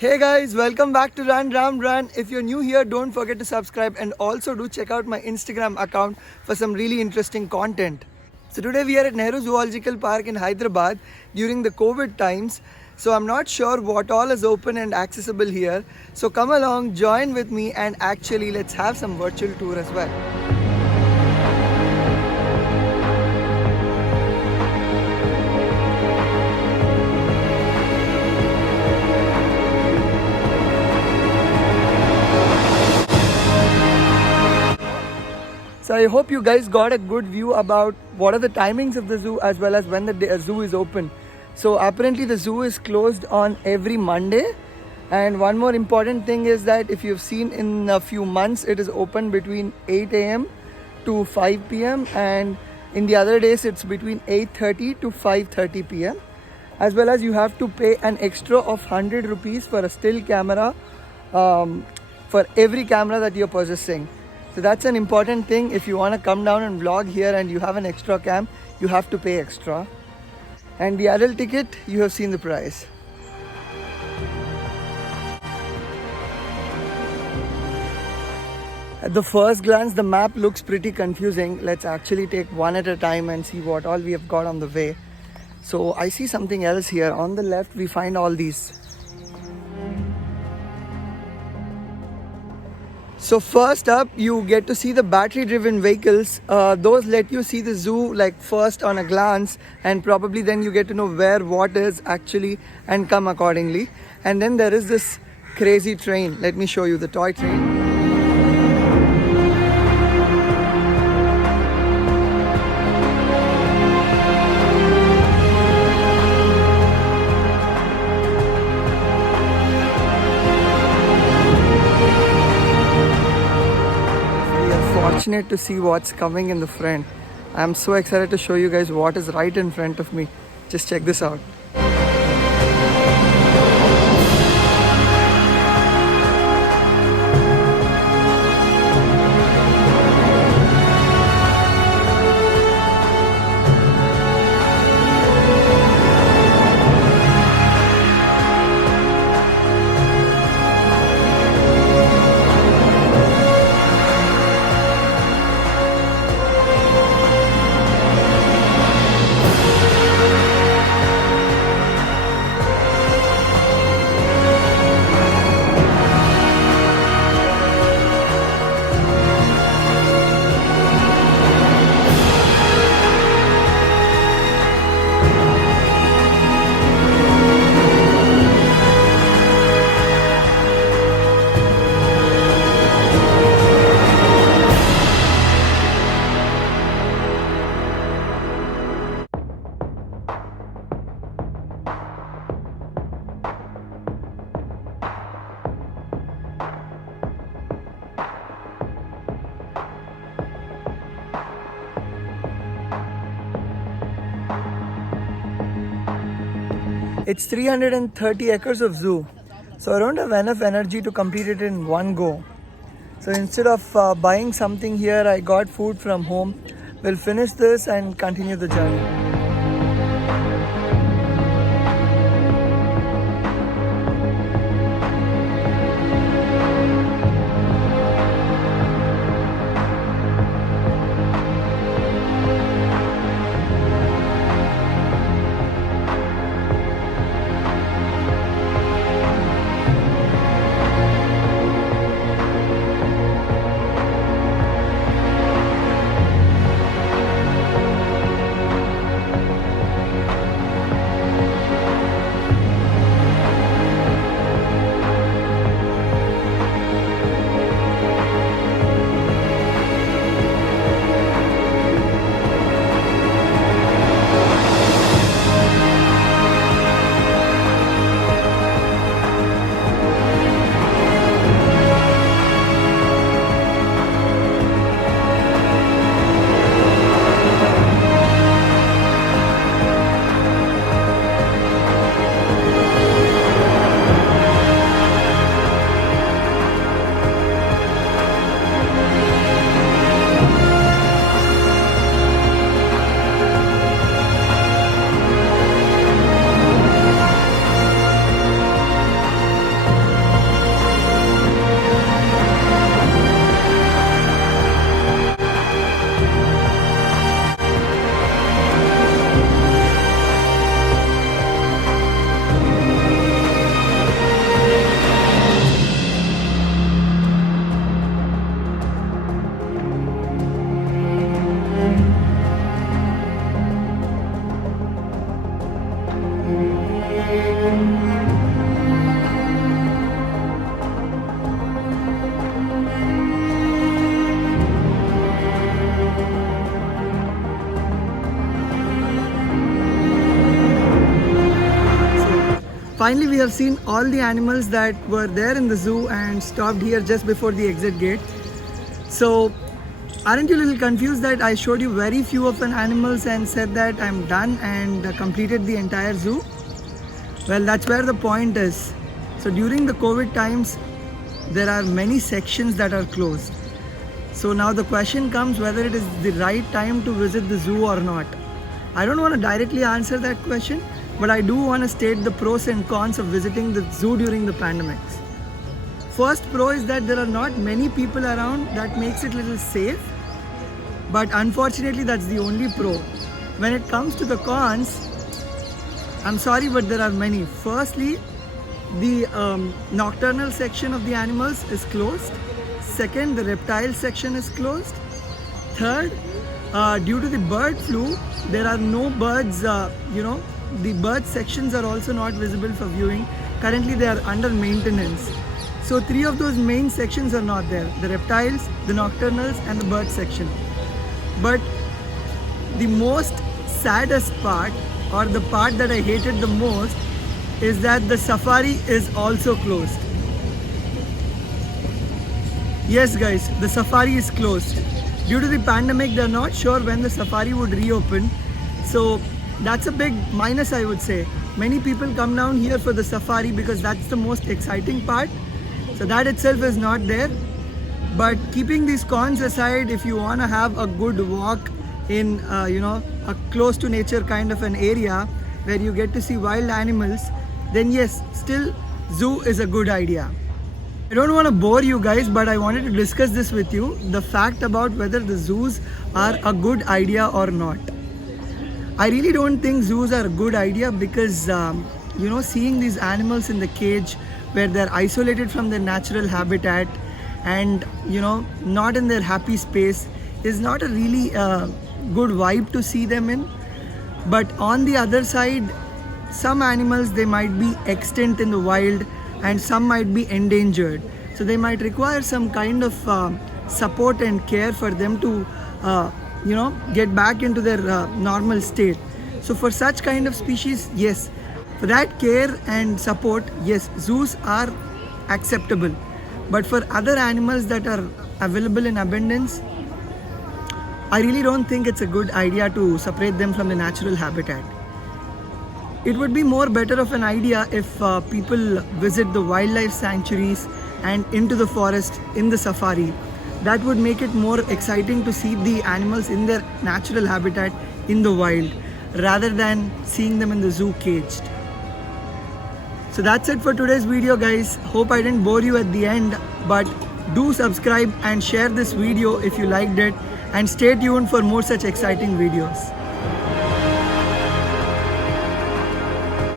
Hey guys, welcome back to Run Ram Run. If you're new here, don't forget to subscribe and also do check out my Instagram account for some really interesting content. So today we are at Nehru Zoological Park in Hyderabad during the COVID times. So I'm not sure what all is open and accessible here. So come along, join with me and actually let's have some virtual tour as well. So I hope you guys got a good view about what are the timings of the zoo as well as when the zoo is open. So apparently the zoo is closed on every Monday. And one more important thing is that if you've seen in a few months, it is open between 8 a.m. to 5 p.m. and in the other days it's between 8:30 to 5:30 p.m. As well as you have to pay an extra of 100 rupees for a still camera for every camera that you're possessing. So that's an important thing. If you want to come down and vlog here and you have an extra cam, you have to pay extra. And the adult ticket, you have seen the price. At the first glance, the map looks pretty confusing. Let's actually take one at a time and see what all we have got on the way. So I see something else here. On the left, we find all these. So first up, you get to see the battery-driven vehicles. Those let you see the zoo like first on a glance, and probably then you get to know where what is actually and come accordingly. And then there is this crazy train. Let me show you the toy train. Fortunate to see what's coming in the front. I'm so excited to show you guys what is right in front of me. Just check this out. It's 330 acres of zoo. So I don't have enough energy to complete it in one go. So instead of buying something here, I got food from home. We'll finish this and continue the journey. finally we have seen all the animals that were there in the zoo and stopped here just before the exit gate. So aren't you a little confused that I showed you very few of the animals and said that I'm done and completed the entire zoo? Well, that's where the point is. So during the COVID times, there are many sections that are closed. So now the question comes whether it is the right time to visit the zoo or not. I don't want to directly answer that question, but I do want to state the pros and cons of visiting the zoo during the pandemics. First pro is that there are not many people around, that makes it a little safe. But unfortunately, that's the only pro. When it comes to the cons, I'm sorry, but there are many. Firstly, the nocturnal section of the animals is closed. Second, the reptile section is closed. Third, due to the bird flu, there are no birds, the bird sections are also not visible for viewing. Currently, they are under maintenance. So 3 of those main sections are not there. The reptiles, the nocturnals and the bird section. But the most saddest part, or the part that I hated the most, is that the safari is also closed. Yes guys, the safari is closed. Due to the pandemic, they are not sure when the safari would reopen. So that's a big minus, I would say. Many people come down here for the safari because that's the most exciting part. So that itself is not there. But keeping these cons aside, if you want to have a good walk in a close to nature kind of an area where you get to see wild animals, then yes, still zoo is a good idea. I don't want to bore you guys, but I wanted to discuss this with you, the fact about whether the zoos are a good idea or not. I really don't think zoos are a good idea because seeing these animals in the cage where they're isolated from their natural habitat and not in their happy space is not a really good vibe to see them in. But on the other side, some animals, they might be extinct in the wild and some might be endangered, so they might require some kind of support and care for them to get back into their normal state. So for such kind of species, yes, for that care and support, yes, zoos are acceptable. But for other animals that are available in abundance, I really don't think it's a good idea to separate them from the natural habitat. It would be more better of an idea if people visit the wildlife sanctuaries and into the forest in the safari. That would make it more exciting to see the animals in their natural habitat in the wild rather than seeing them in the zoo caged. So that's it for today's video guys. Hope I didn't bore you at the end, but do subscribe and share this video if you liked it, and stay tuned for more such exciting videos.